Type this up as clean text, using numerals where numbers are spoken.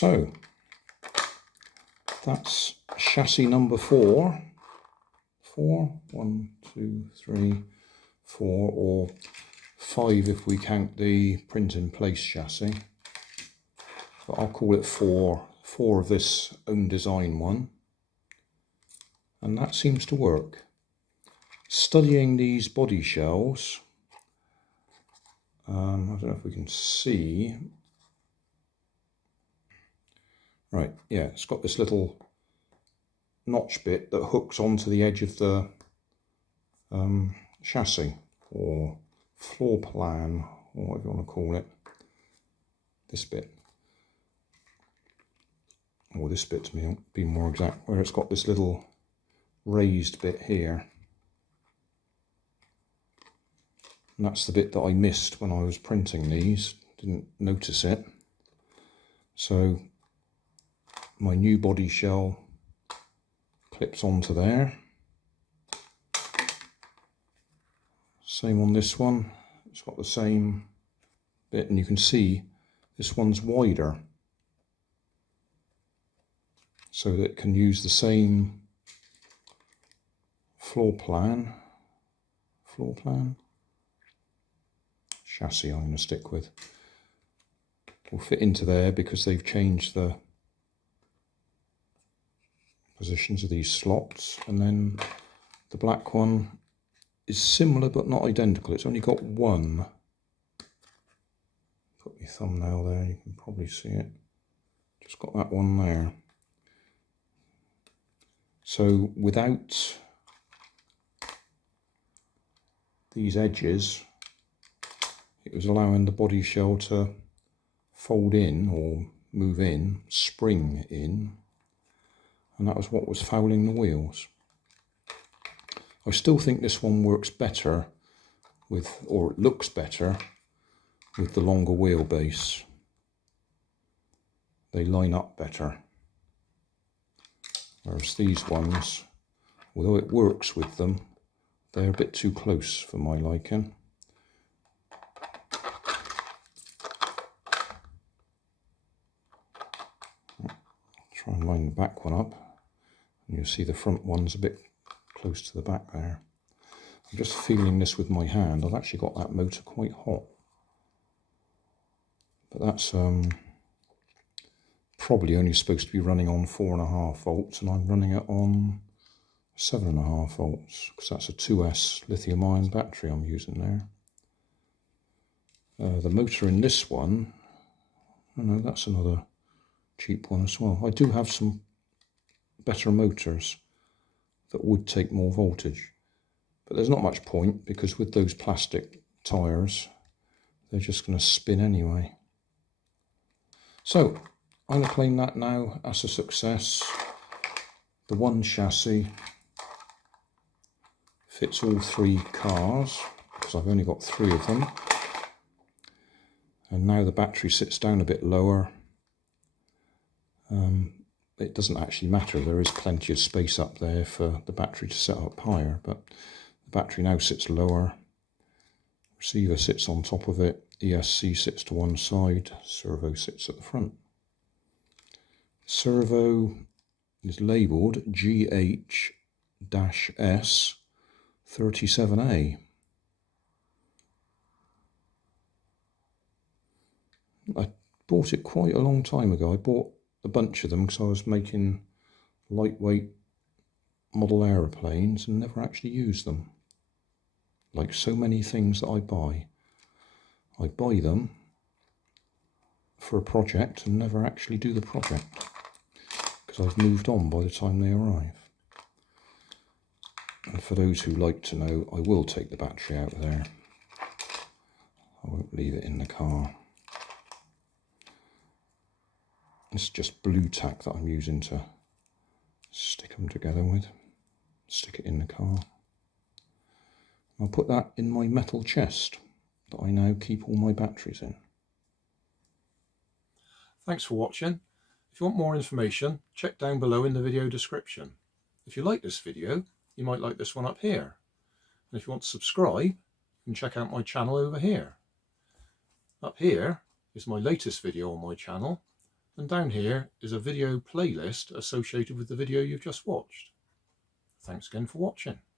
So that's chassis number 4. 1, 2, 3, 4, or 5 if we count the print in place chassis. But I'll call it 4 of this own design one. And that seems to work. Studying these body shells, I don't know if we can see. Right, yeah, it's got this little notch bit that hooks onto the edge of the chassis or floor plan, or whatever you want to call it. This bit, or this bit to be more exact, where it's got this little raised bit here. And that's the bit that I missed when I was printing these, didn't notice it. So my new body shell clips onto there. Same on this one, it's got the same bit, and you can see this one's wider so that it can use the same floor plan chassis. I'm going to stick with will fit into there because they've changed the positions of these slots. And then the black one is similar but not identical. It's only got one. Put your thumbnail there, you can probably see it. Just got that one there. So without these edges, it was allowing the body shell to fold in or move in, spring in, and that was what was fouling the wheels. I still think this one works better with, or it looks better with the longer wheelbase. They line up better. Whereas these ones, although it works with them, they're a bit too close for my liking. Try and line the back one up, and you'll see the front one's a bit close to the back there. I'm just feeling this with my hand. I've actually got that motor quite hot, but that's probably only supposed to be running on 4.5 volts, and I'm running it on 7.5 volts because that's a 2S lithium ion battery I'm using there. The motor in this one, oh no, that's another cheap one as well. I do have some better motors that would take more voltage, but there's not much point because with those plastic tires they're just going to spin anyway. So I'm going to claim that now as a success. The one chassis fits all 3 cars because I've only got 3 of them, and now the battery sits down a bit lower. It doesn't actually matter, there is plenty of space up there for the battery to sit up higher, but the battery now sits lower, receiver sits on top of it, ESC sits to one side, servo sits at the front. Servo is labelled GH-S37A. I bought it quite a long time ago. I bought a bunch of them because I was making lightweight model aeroplanes and never actually used them. Like so many things that I buy them for a project and never actually do the project because I've moved on by the time they arrive. And for those who like to know, I will take the battery out of there. I won't leave it in the car. It's just blue tack that I'm using to stick them together with. Stick it in the car. I'll put that in my metal chest that I now keep all my batteries in. Thanks for watching. If you want more information, check down below in the video description. If you like this video, you might like this one up here. And if you want to subscribe, you can check out my channel over here. Up here is my latest video on my channel, And down here is a video playlist associated with the video you've just watched. Thanks again for watching.